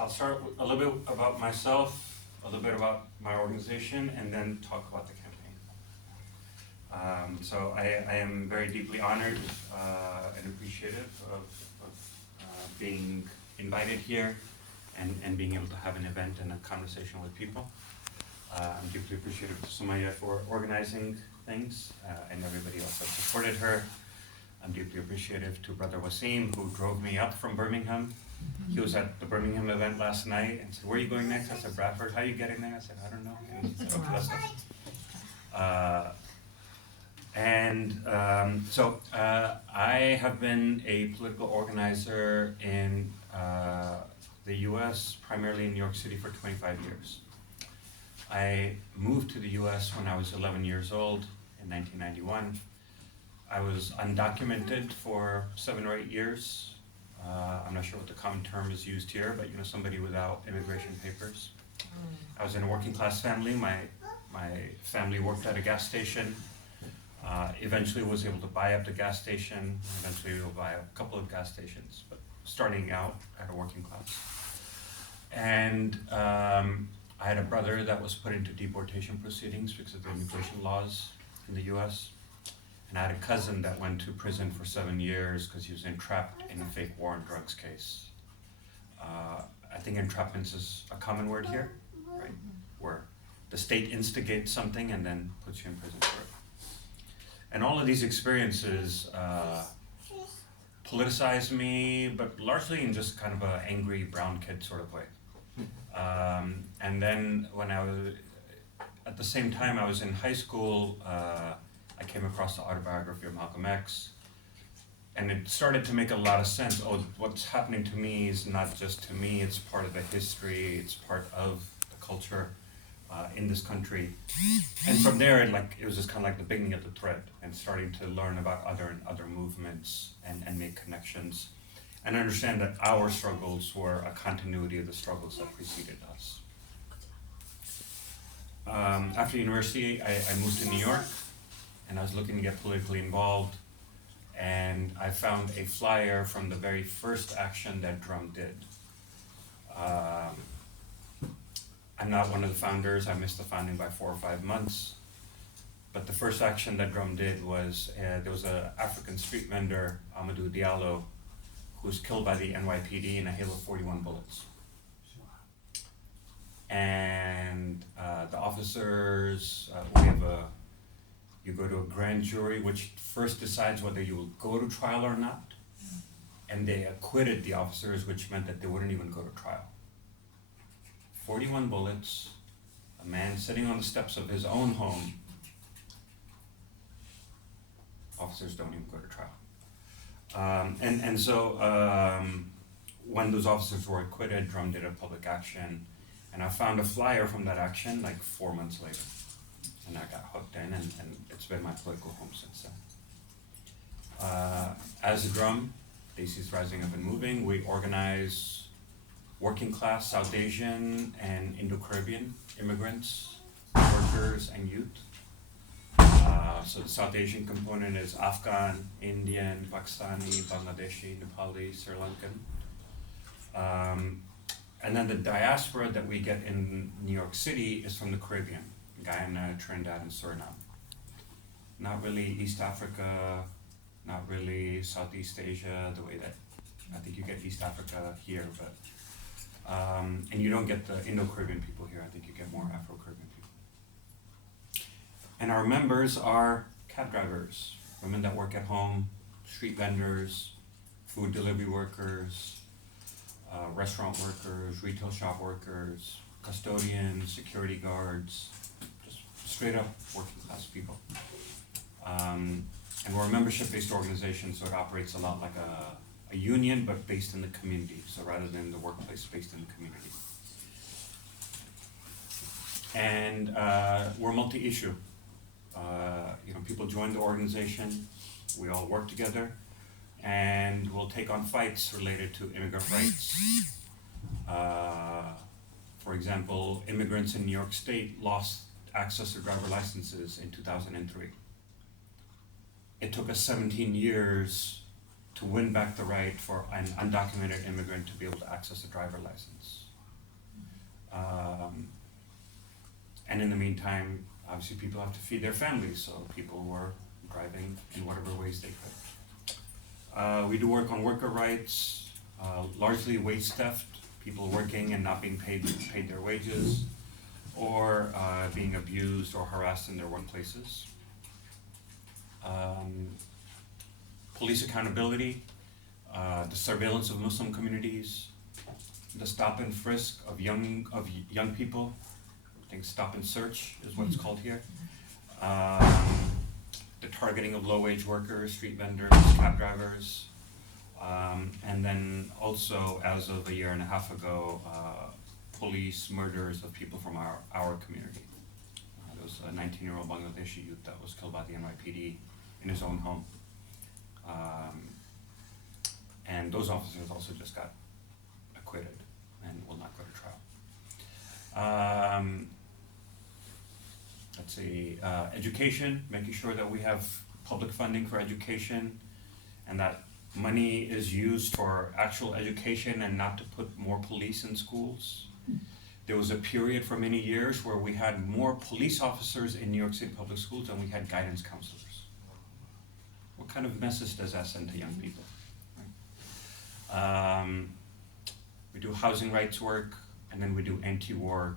I'll start with a little bit about myself, a little bit about my organization, and then talk about the campaign. So I am very deeply honored and appreciative of being invited here and being able to have an event and a conversation with people. I'm deeply appreciative to Sumaya for organizing things and everybody else that supported her. I'm deeply appreciative to Brother Wasim, who drove me up from Birmingham. He was at the Birmingham event last night and said, "Where are you going next?" I said, "Bradford." "How are you getting there?" I said, "I don't know." And he said, "Okay, let's go." I have been a political organizer in the US, primarily in New York City, for 25 years. I moved to the US when I was 11 years old in 1991. I was undocumented for 7 or 8 years. I'm not sure what the common term is used here, but somebody without immigration papers. I was in a working class family. My family worked at a gas station. Eventually was able to buy up the gas station. Eventually able to buy a couple of gas stations, but starting out at a working class. And I had a brother that was put into deportation proceedings because of the immigration laws in the US. And I had a cousin that went to prison for 7 years because he was entrapped in a fake war on drugs case. I think entrapment is a common word here, right? Where the state instigates something and then puts you in prison for it. And all of these experiences politicized me, but largely in just kind of an angry brown kid sort of way. And then when I was, at the same time I was in high school, I came across the autobiography of Malcolm X, and it started to make a lot of sense. Oh, what's happening to me is not just to me, it's part of the history, it's part of the culture in this country. And from there, it was just kind of like the beginning of the thread, and starting to learn about other movements and make connections, and understand that our struggles were a continuity of the struggles that preceded us. After university, I moved to New York, and I was looking to get politically involved, and I found a flyer from the very first action that Drum did. I'm not one of the founders. I missed the founding by 4 or 5 months. But the first action that Drum did was, there was an African street vendor, Amadou Diallo, who was killed by the NYPD in a hail of 41 bullets. And the officers, you go to a grand jury, which first decides whether you will go to trial or not. And they acquitted the officers, which meant that they wouldn't even go to trial. 41 bullets, a man sitting on the steps of his own home. Officers don't even go to trial. So when those officers were acquitted, Drum did a public action, and I found a flyer from that action 4 months later. And I got hooked in, and it's been my political home since then. As a Drum, Daisy's Rising Up and Moving, we organize working class South Asian and Indo-Caribbean immigrants, workers, and youth. So the South Asian component is Afghan, Indian, Pakistani, Bangladeshi, Nepali, Sri Lankan. And then the diaspora that we get in New York City is from the Caribbean, Guyana, Trinidad, and Suriname. Not really East Africa, not really Southeast Asia, the way that I think you get East Africa here, but and you don't get the Indo-Caribbean people here. I think you get more Afro-Caribbean people. And our members are cab drivers, women that work at home, street vendors, food delivery workers, restaurant workers, retail shop workers, custodians, security guards, just straight up working class people. And we're a membership-based organization, so it operates a lot like a union, but based in the community. So rather than the workplace, based in the community. And we're multi-issue. People join the organization, we all work together, and we'll take on fights related to immigrant rights. For example, immigrants in New York State lost access to driver licenses in 2003. It took us 17 years to win back the right for an undocumented immigrant to be able to access a driver license. And in the meantime, obviously people have to feed their families, so people were driving in whatever ways they could. We do work on worker rights, largely wage theft, people working and not being paid their wages, or being abused or harassed in their workplaces. Police accountability, the surveillance of Muslim communities, the stop and frisk of young people. I think stop and search is what it's called here. The targeting of low-wage workers, street vendors, cab drivers, and then also, as of a year and a half ago, police murders of people from our community. There was a 19-year-old Bangladeshi youth that was killed by the NYPD in his own home. And those officers also just got acquitted and will not go to trial. Let's see, education, making sure that we have public funding for education and that money is used for actual education and not to put more police in schools. There was a period for many years where we had more police officers in New York City public schools than we had guidance counselors. What kind of message does that send to young people? We do housing rights work, and then we do anti-war,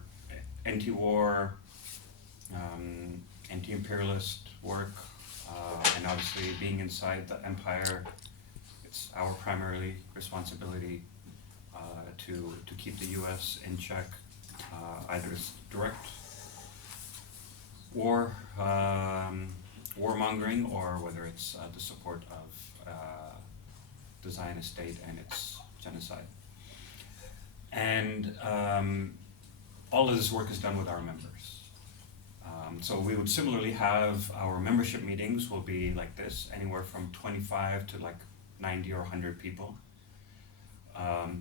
anti-imperialist work, and obviously being inside the empire, it's our primary responsibility to keep the U.S. in check, either as direct warmongering or whether it's the support of the Zionist state and its genocide. And all of this work is done with our members. So we would similarly have our membership meetings will be like this, anywhere from 25 to like 90 or 100 people.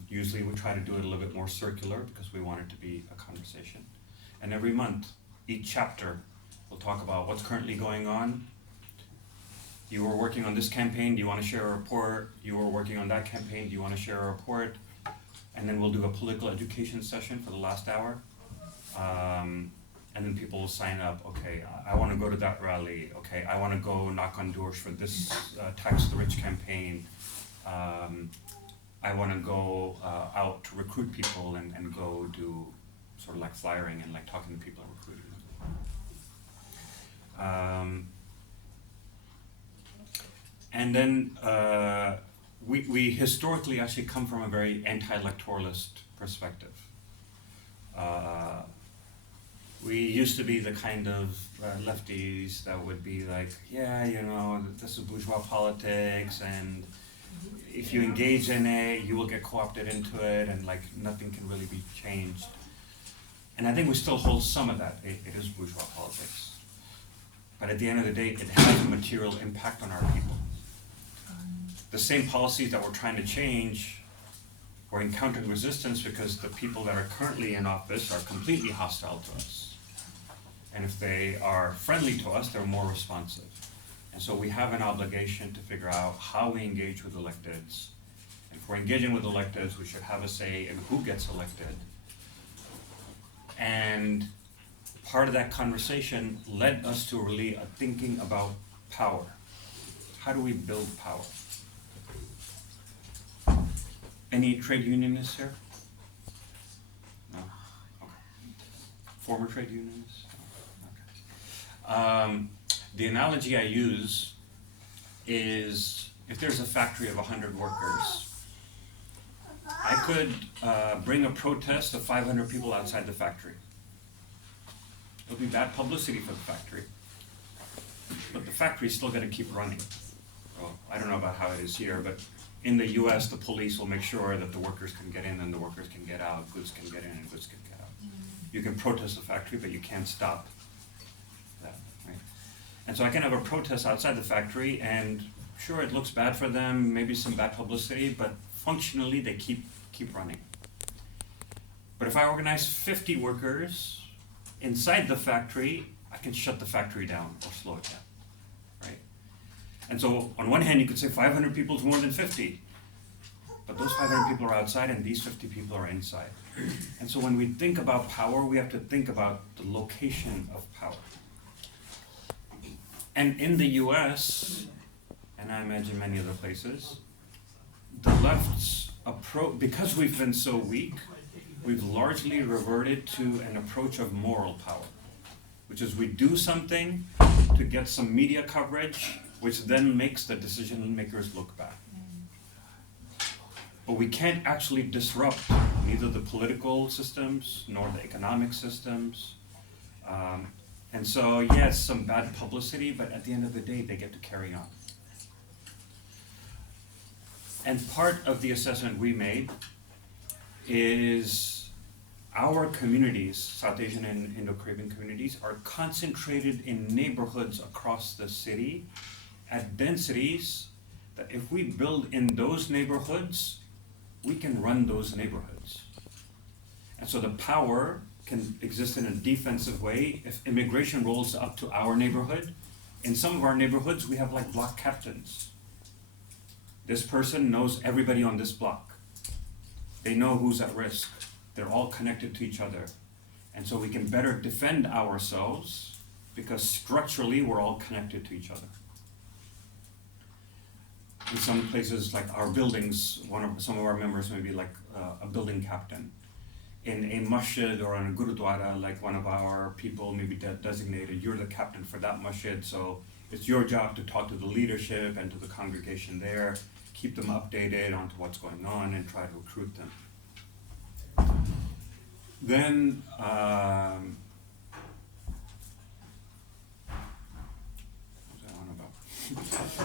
Usually we try to do it a little bit more circular because we want it to be a conversation. And every month, each chapter will talk about what's currently going on. You were working on this campaign, do you want to share a report? You were working on that campaign, do you want to share a report? And then we'll do a political education session for the last hour. And then people will sign up, okay, I want to go to that rally, okay, I want to go knock on doors for this Tax the Rich campaign. I want to go out to recruit people and go do sort of like flyering and like talking to people and recruiting them. And then we historically actually come from a very anti-electoralist perspective. We used to be the kind of lefties that would be like, yeah, you know, this is bourgeois politics, and if you engage in it, you will get co-opted into it, and like nothing can really be changed. And I think we still hold some of that. It is bourgeois politics. But at the end of the day, it has a material impact on our people. The same policies that we're trying to change, we're encountering resistance because the people that are currently in office are completely hostile to us. And if they are friendly to us, they're more responsive. And so we have an obligation to figure out how we engage with electeds. And if we're engaging with electeds, we should have a say in who gets elected. And part of that conversation led us to really thinking about power. How do we build power? Any trade unionists here? No? Okay. Former trade unionists? Okay. The analogy I use is if there's a factory of 100 workers, I could bring a protest of 500 people outside the factory. It'll be bad publicity for the factory, but the factory's still going to keep running. Well, I don't know about how it is here, but in the US, the police will make sure that the workers can get in and the workers can get out, goods can get in and goods can get out. You can protest the factory, but you can't stop that, right? And so I can have a protest outside the factory, and sure, it looks bad for them, maybe some bad publicity, but functionally they keep running. But if I organize 50 workers inside the factory, I can shut the factory down or slow it down, right? And so on one hand, you could say 500 people is more than 50. but those 500 people are outside and these 50 people are inside. And so when we think about power, we have to think about the location of power. And in the US, and I imagine many other places, the left's approach, because we've been so weak, we've largely reverted to an approach of moral power, which is we do something to get some media coverage, which then makes the decision makers look bad. But we can't actually disrupt neither the political systems nor the economic systems. And so, yes, some bad publicity, but at the end of the day, they get to carry on. And part of the assessment we made is our communities, South Asian and Indo-Caribbean communities, are concentrated in neighborhoods across the city at densities that if we build in those neighborhoods, we can run those neighborhoods. And so the power can exist in a defensive way. If immigration rolls up to our neighborhood, in some of our neighborhoods, we have like block captains. This person knows everybody on this block. They know who's at risk. They're all connected to each other. And so we can better defend ourselves because structurally we're all connected to each other. In some places, like our buildings, some of our members may be like a building captain. In a masjid or in a gurudwara, like one of our people may be designated, you're the captain for that masjid, so it's your job to talk to the leadership and to the congregation there, keep them updated on what's going on and try to recruit them. Then, what was I on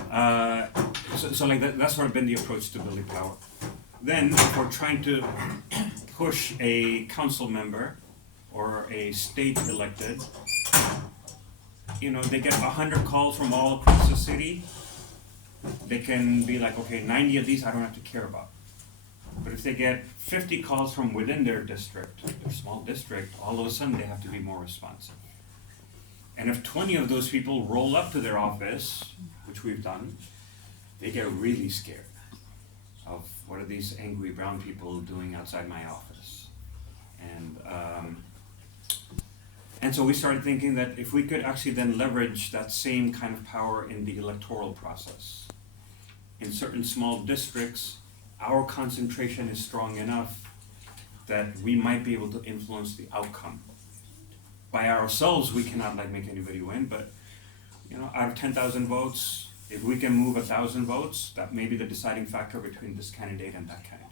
about? So like that's sort of been the approach to building power. Then, if we're trying to push a council member or a state elected, they get 100 calls from all across the city. They can be like, okay, 90 of these I don't have to care about. But if they get 50 calls from within their district, their small district, all of a sudden they have to be more responsive. And if 20 of those people roll up to their office, which we've done, they get really scared of what are these angry brown people doing outside my office. And so we started thinking that if we could actually then leverage that same kind of power in the electoral process. In certain small districts, our concentration is strong enough that we might be able to influence the outcome. By ourselves, we cannot make anybody win, but out of 10,000 votes, if we can move 1,000 votes, that may be the deciding factor between this candidate and that candidate.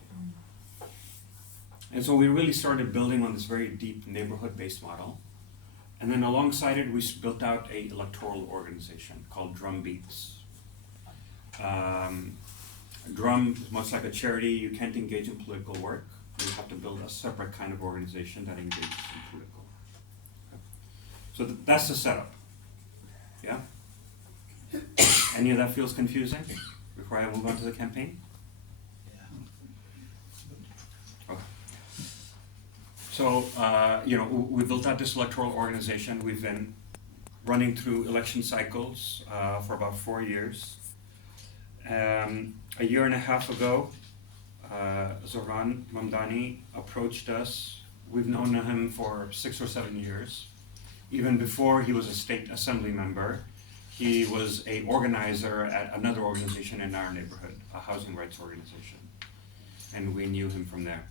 And so we really started building on this very deep neighborhood-based model. And then alongside it, we built out an electoral organization called Drum Beats. Drum is much like a charity. You can't engage in political work. You have to build a separate kind of organization that engages in political. So that's the setup. Yeah? Any of that feels confusing before I move on to the campaign? Okay. So, we built out this electoral organization. We've been running through election cycles for about 4 years. A year and a half ago, Zoran Mamdani approached us. We've known him for 6 or 7 years. Even before he was a state assembly member, he was an organizer at another organization in our neighborhood, a housing rights organization. And we knew him from there.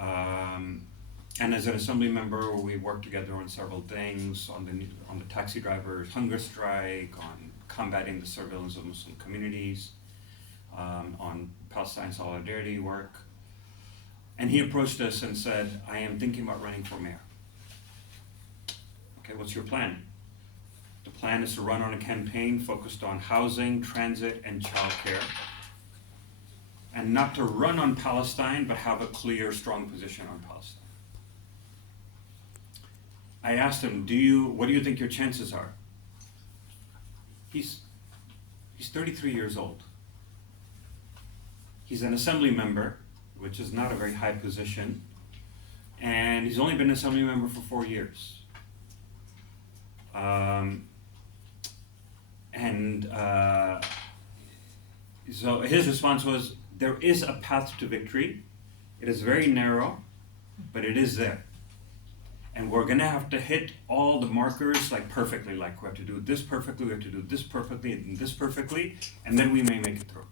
And as an assembly member, we worked together on several things, on the taxi drivers' hunger strike, on combating the surveillance of Muslim communities, on Palestine solidarity work. And he approached us and said, I am thinking about running for mayor. Okay, what's your plan? The plan is to run on a campaign focused on housing, transit, and childcare. And not to run on Palestine, but have a clear, strong position on Palestine. I asked him, what do you think your chances are? He's 33 years old. He's an assembly member, which is not a very high position, and he's only been an assembly member for 4 years. So his response was, there is a path to victory. It is very narrow, but it is there. And we're gonna have to hit all the markers like perfectly, like we have to do this perfectly, we have to do this perfectly, and this perfectly, and then we may make it through.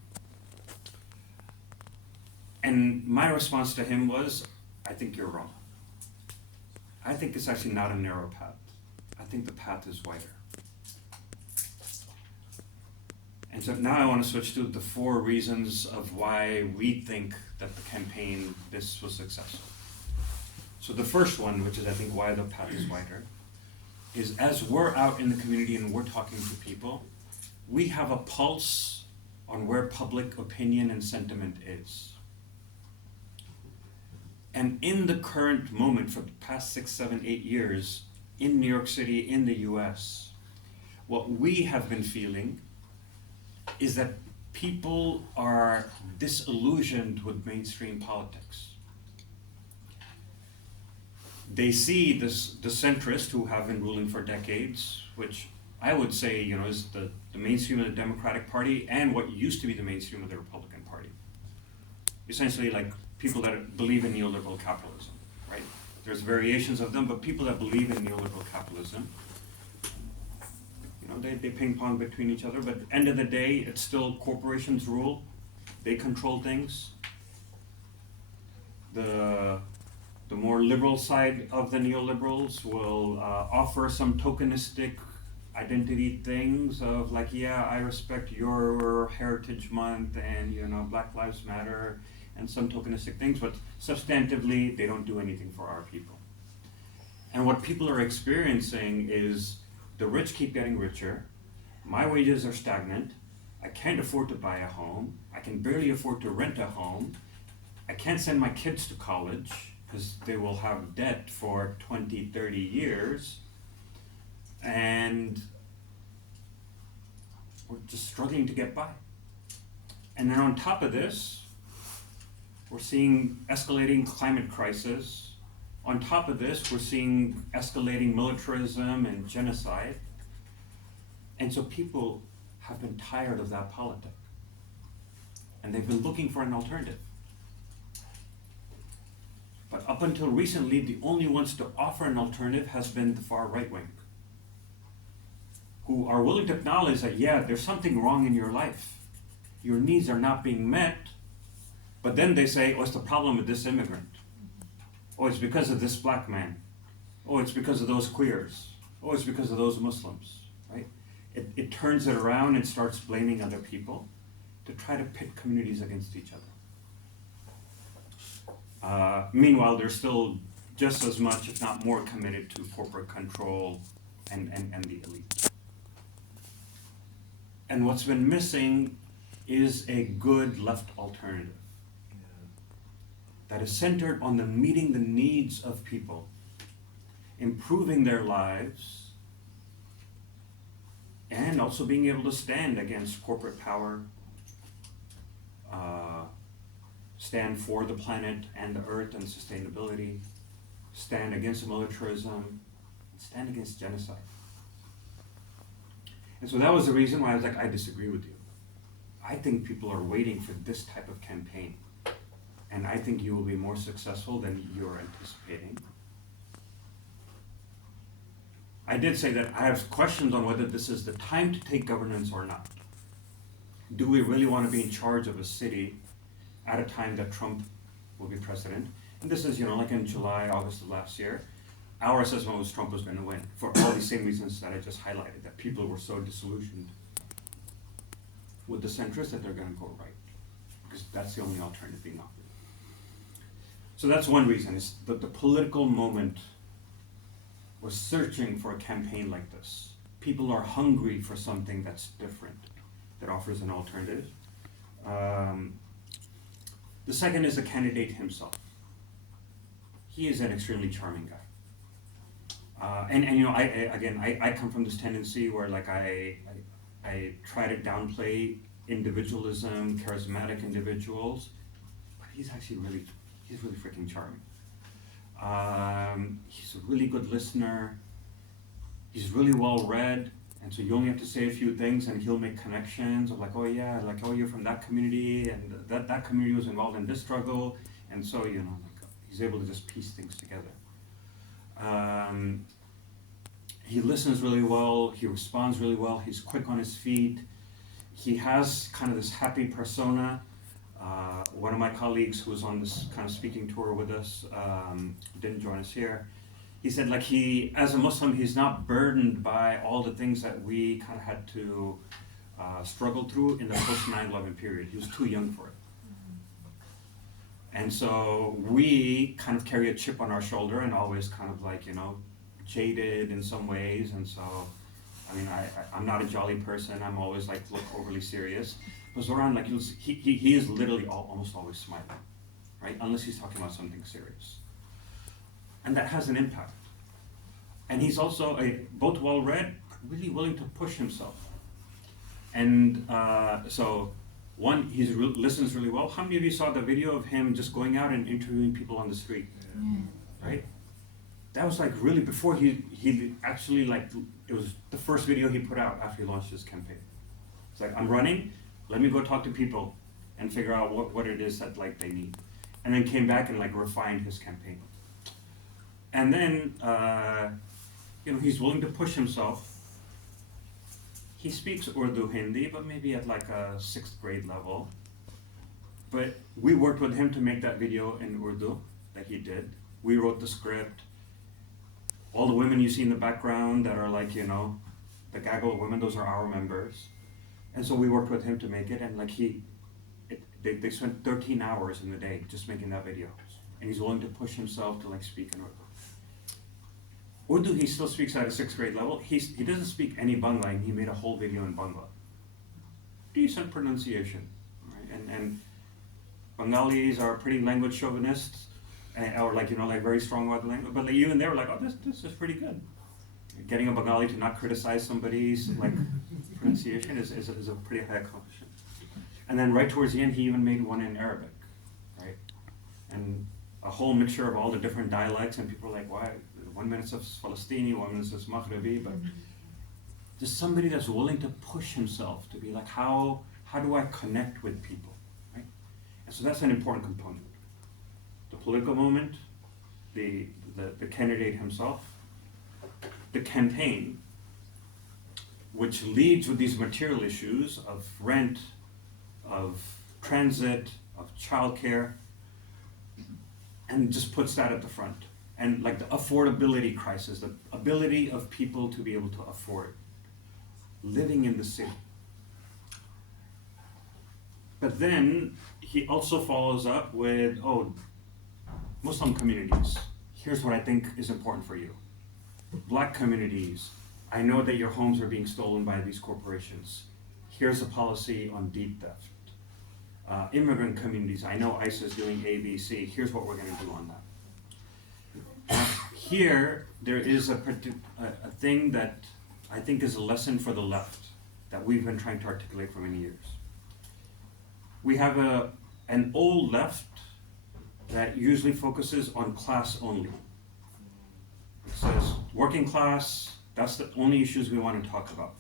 And my response to him was, I think you're wrong. I think it's actually not a narrow path. I think the path is wider. And so now I want to switch to the 4 reasons of why we think that the campaign, this was successful. So the first one, which is I think why the path is wider, is as we're out in the community and we're talking to people, we have a pulse on where public opinion and sentiment is. And in the current moment for the past 6, 7, 8 years in New York City, in the US, what we have been feeling is that people are disillusioned with mainstream politics. They see the centrists who have been ruling for decades, which I would say, is the mainstream of the Democratic Party and what used to be the mainstream of the Republican Party. Essentially, like people that believe in neoliberal capitalism, right? There's variations of them, but people that believe in neoliberal capitalism, they ping pong between each other, but at the end of the day, it's still corporations rule, they control things. The more liberal side of the neoliberals will offer some tokenistic identity things of like, yeah, I respect your Heritage Month and Black Lives Matter and some tokenistic things, but substantively they don't do anything for our people. And what people are experiencing is the rich keep getting richer, my wages are stagnant, I can't afford to buy a home, I can barely afford to rent a home, I can't send my kids to college because they will have debt for 20, 30 years, and we're just struggling to get by. And then on top of this, we're seeing escalating climate crisis. On top of this, we're seeing escalating militarism and genocide. And so people have been tired of that politic. And they've been looking for an alternative. But up until recently, the only ones to offer an alternative has been the far right wing, who are willing to acknowledge that, yeah, there's something wrong in your life. Your needs are not being met. But then they say, oh, it's the problem with this immigrant. Oh, it's because of this black man. Oh, it's because of those queers. Oh, it's because of those Muslims, right? It turns it around and starts blaming other people to try to pit communities against each other. Meanwhile, they're still just as much, if not more, committed to corporate control and the elite. And what's been missing is a good left alternative that is centered on meeting the needs of people, improving their lives, and also being able to stand against corporate power, stand for the planet and the earth and sustainability, stand against militarism, stand against genocide. And so that was the reason why I was like, I disagree with you. I think people are waiting for this type of campaign. And I think you will be more successful than you're anticipating. I did say that I have questions on whether this is the time to take governance or not. Do we really want to be in charge of a city at a time that Trump will be president? And this is, like in July, August of last year, our assessment was Trump was going to win for all these same reasons that I just highlighted, that people were so disillusioned with the centrists that they're going to go right, because that's the only alternative being offered. So that's one reason, is that the political moment was searching for a campaign like this. People are hungry for something that's different, that offers an alternative. The second is the candidate himself. He is an extremely charming guy. I come from this tendency where I try to downplay individualism, charismatic individuals, but he's really freaking charming. He's a really good listener. He's really well read, And so you only have to say a few things and he'll make connections of like, oh yeah, like, oh, you're from that community and that community was involved in this struggle. And so, you know, like, he's able to just piece things together. He listens really well, he responds really well, he's quick on his feet. He has kind of this happy persona. One of my colleagues who was on this kind of speaking tour with us, didn't join us here, he said like as a Muslim, he's not burdened by all the things that we kind of had to struggle through in the post 9/11 period. He was too young for it. And so we kind of carry a chip on our shoulder and always kind of like, you know, jaded in some ways. And so, I mean, I'm not a jolly person. I'm always like look overly serious. But Zoran, like he is literally almost always smiling, right? Unless he's talking about something serious. And that has an impact. And he's also both well-read, really willing to push himself. And so, one, he listens really well. How many of you saw the video of him just going out and interviewing people on the street? Yeah. Right? That was like really before he actually like, it was the first video he put out after he launched his campaign. It's like, I'm running, let me go talk to people and figure out what it is that like they need. And then came back and like refined his campaign. And then, you know, he's willing to push himself. He speaks Urdu Hindi, but maybe at like a 6th grade level. But we worked with him to make that video in Urdu that he did. We wrote the script. All the women you see in the background that are like, you know, the gaggle of women, those are our members. And so we worked with him to make it, and like they spent 13 hours in the day just making that video. And he's willing to push himself to like speak in Urdu. Urdu, he still speaks at a 6th grade level. He doesn't speak any Bangla, and he made a whole video in Bangla. Decent pronunciation, right? And Bengalis are pretty language chauvinists, or like, you know, like very strong about the language. But like, even they were like, oh, this is pretty good. Getting a Bengali to not criticize somebody's like pronunciation is a pretty high accomplishment. And then right towards the end, he even made one in Arabic, right? And a whole mixture of all the different dialects, and people are like, why? 1 minute says Palestinian, 1 minute says Maghrebi, but just somebody that's willing to push himself to be like, how do I connect with people, right? And so that's an important component. The political moment, the candidate himself, the campaign, which leads with these material issues of rent, of transit, of childcare, and just puts that at the front. And like the affordability crisis, the ability of people to be able to afford living in the city. But then he also follows up with, Muslim communities, here's what I think is important for you. Black communities, I know that your homes are being stolen by these corporations. Here's a policy on deed theft. Immigrant communities, I know ICE is doing A, B, C. Here's what we're going to do on that. Here, there is a thing that I think is a lesson for the left that we've been trying to articulate for many years. We have an old left that usually focuses on class only. It says, working class, that's the only issues we want to talk about.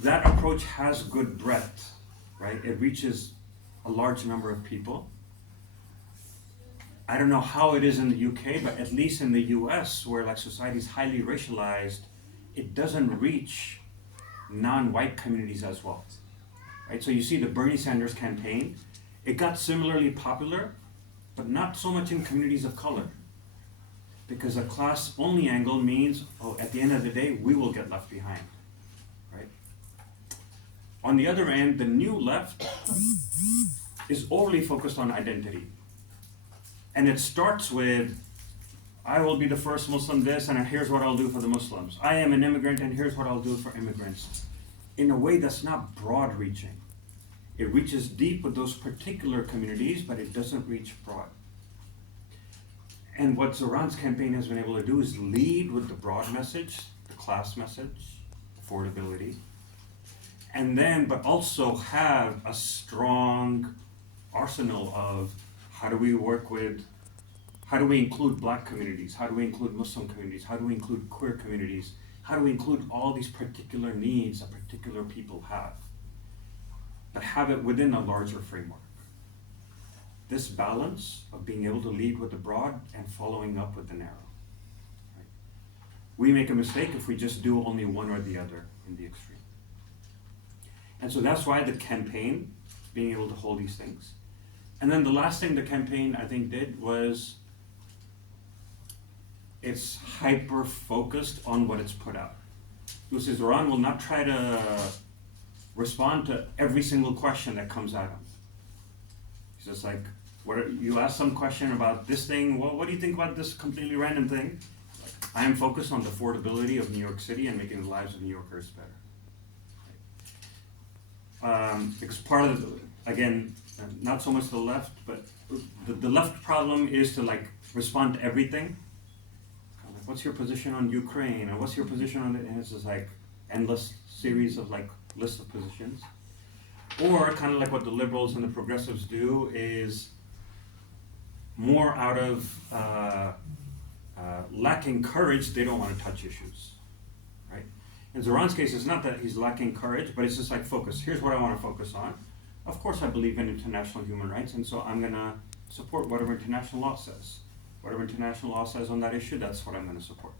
That approach has good breadth, right? It reaches a large number of people. I don't know how it is in the UK, but at least in the US, where like society is highly racialized, it doesn't reach non-white communities as well, right? So you see the Bernie Sanders campaign, it got similarly popular, but not so much in communities of color. Because a class-only angle means, at the end of the day, we will get left behind, right? On the other end, the new left is overly focused on identity. And it starts with, I will be the first Muslim this, and here's what I'll do for the Muslims. I am an immigrant, and here's what I'll do for immigrants. In a way that's not broad-reaching. It reaches deep with those particular communities, but it doesn't reach broad. And what Zoran's campaign has been able to do is lead with the broad message, the class message, affordability, and then, but also have a strong arsenal of how do How do we include Black communities? How do we include Muslim communities? How do we include queer communities? How do we include all these particular needs that particular people have, but have it within a larger framework? This balance of being able to lead with the broad and following up with the narrow. Right? We make a mistake if we just do only one or the other in the extreme. And so that's why the campaign, being able to hold these things. And then the last thing the campaign, I think, did was it's hyper-focused on what it's put out. Which is Zoran will not try to respond to every single question that comes at him. He's just like, you ask some question about this thing, well, what do you think about this completely random thing? Like, I am focused on the affordability of New York City and making the lives of New Yorkers better. Because part of again, not so much the left, but the left problem is to like respond to everything. Like, what's your position on Ukraine? And what's your position on it? And it's just like endless series of like lists of positions. Or kind of like what the liberals and the progressives do is more out of lacking courage, they don't want to touch issues, right? In Zoran's case, it's not that he's lacking courage, but it's just like focus. Here's what I want to focus on. Of course I believe in international human rights, and so I'm going to support whatever international law says. Whatever international law says on that issue, that's what I'm going to support.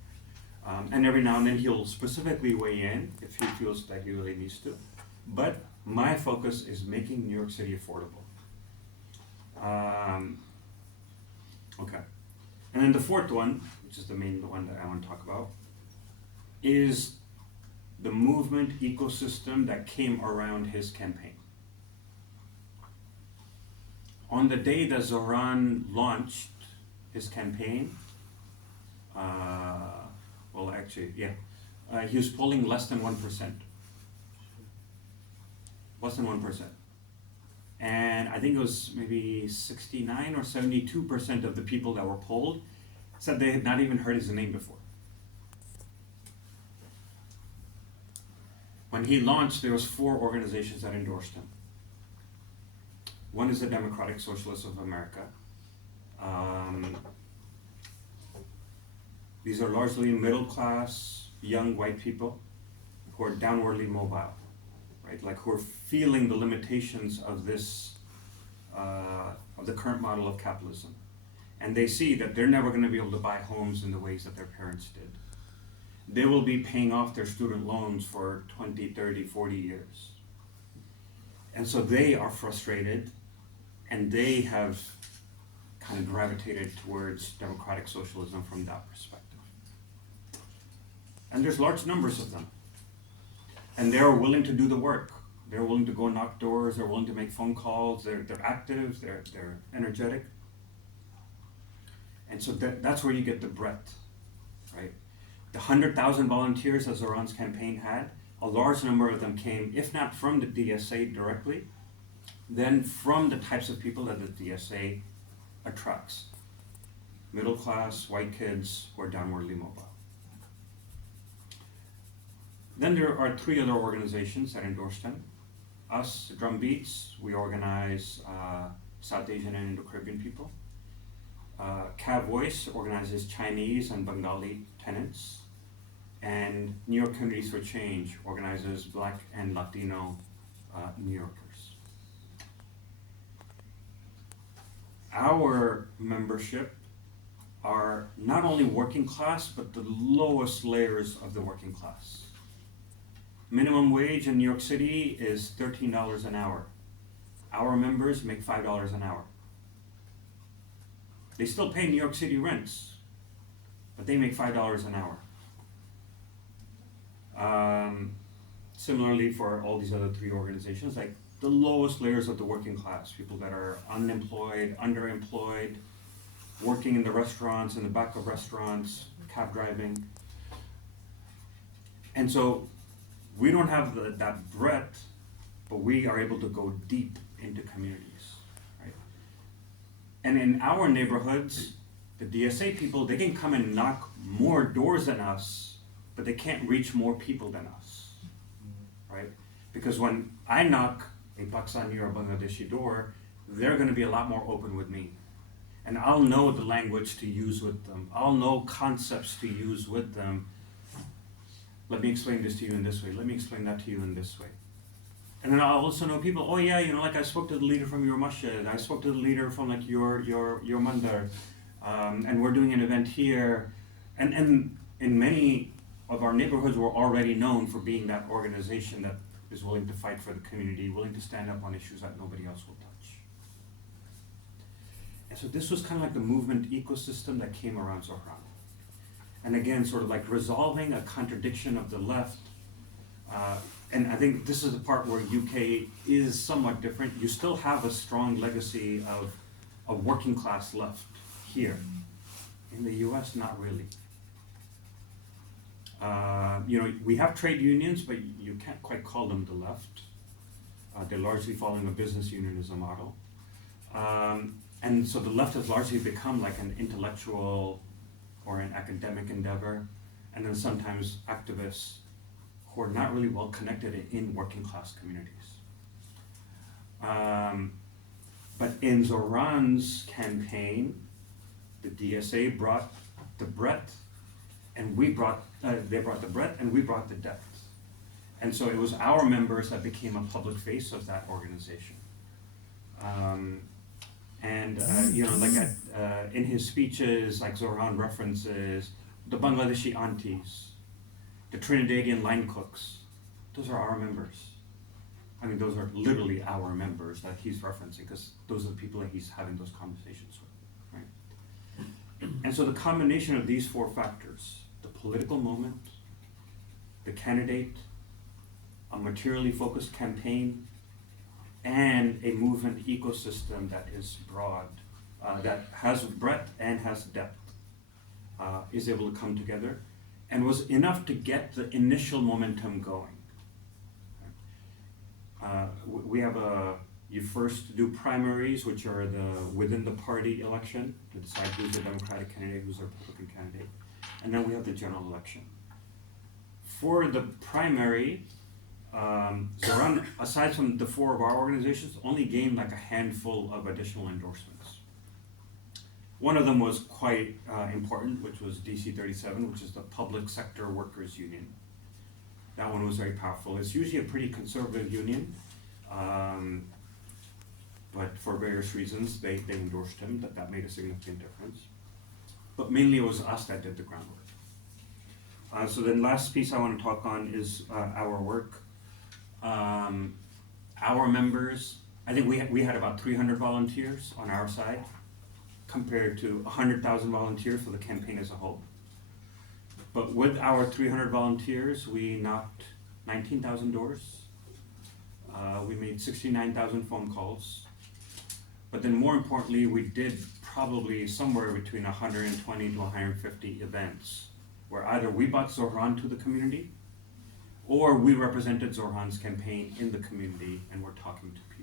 And every now and then he'll specifically weigh in if he feels that he really needs to. But my focus is making New York City affordable. Okay. And then the fourth one, which is the main one that I want to talk about, is the movement ecosystem that came around his campaign. On the day that Zoran launched his campaign, he was polling less than 1%. Less than 1%. And I think it was maybe 69 or 72% of the people that were polled said they had not even heard his name before. When he launched, there was 4 organizations that endorsed him. One is the Democratic Socialists of America. These are largely middle class, young white people who are downwardly mobile, right? Like who are feeling the limitations of this, of the current model of capitalism. And they see that they're never going to be able to buy homes in the ways that their parents did. They will be paying off their student loans for 20, 30, 40 years. And so they are frustrated, and they have kind of gravitated towards democratic socialism from that perspective. And there's large numbers of them. And they're willing to do the work. They're willing to go knock doors, they're willing to make phone calls, they're active, they're energetic. And so that's where you get the breadth, right? The 100,000 volunteers that Zoran's campaign had, a large number of them came, if not from the DSA directly, then from the types of people that the DSA attracts. Middle class, white kids who are downwardly mobile. Then there are 3 other organizations that endorsed him. Us, Drum Beats, we organize South Asian and Indo-Caribbean people. Cav Voice organizes Chinese and Bengali tenants. And New York Communities for Change organizes Black and Latino New Yorkers. Our membership are not only working class, but the lowest layers of the working class. Minimum wage in New York City is $13 an hour. Our members make $5 an hour. They still pay New York City rents, but they make $5 an hour. Similarly for all these other 3 organizations, like the lowest layers of the working class, people that are unemployed, underemployed, working in the restaurants, in the back of restaurants, cab driving. And so we don't have that breadth, but we are able to go deep into communities, right? And in our neighborhoods, the DSA people, they can come and knock more doors than us, but they can't reach more people than us, right? Because when I knock a Pakistani or Bangladeshi door, they're going to be a lot more open with me. And I'll know the language to use with them. I'll know concepts to use with them. Let me explain this to you in this way. Let me explain that to you in this way. And then I'll also know people, oh yeah, like I spoke to the leader from your masjid, I spoke to the leader from like your mandar, and we're doing an event here. And in many of our neighborhoods, we're already known for being that organization that is willing to fight for the community, willing to stand up on issues that nobody else will touch. And so this was kind of like the movement ecosystem that came around Zohran. And again, sort of like resolving a contradiction of the left. And I think this is the part where UK is somewhat different. You still have a strong legacy of a working class left here. In the US, not really. We have trade unions, but you can't quite call them the left. They're largely following a business unionism model. And so the left has largely become like an intellectual or an academic endeavor, and then sometimes activists who are not really well connected in working class communities. But in Zohran's campaign, the DSA brought the breadth, and they brought the breadth, and we brought the depth. And so it was our members that became a public face of that organization. In his speeches, like Zohran references the Bangladeshi aunties, the Trinidadian line cooks. Those are our members. I mean, those are literally our members that he's referencing, because those are the people that he's having those conversations with, right? And so the combination of these four factors, the political moment, the candidate, a materially focused campaign, and a movement ecosystem that is broad, that has breadth and has depth, is able to come together, and was enough to get the initial momentum going. You first do primaries, which are within the party election to decide who's the Democratic candidate, who's the Republican candidate, and then we have the general election. For the primary, Zohran, aside from the four of our organizations, only gained like a handful of additional endorsements. One of them was quite important, which was DC 37, which is the Public Sector Workers Union. That one was very powerful. It's usually a pretty conservative union, but for various reasons, they endorsed him. That made a significant difference. But mainly it was us that did the groundwork. So then last piece I want to talk on is our work. Our members, I think we had about 300 volunteers on our side, compared to 100,000 volunteers for the campaign as a whole. But with our 300 volunteers, we knocked 19,000 doors. We made 69,000 phone calls. But then more importantly, we did probably somewhere between 120 to 150 events, where either we brought Zohran to the community, or we represented Zohran's campaign in the community and were talking to people.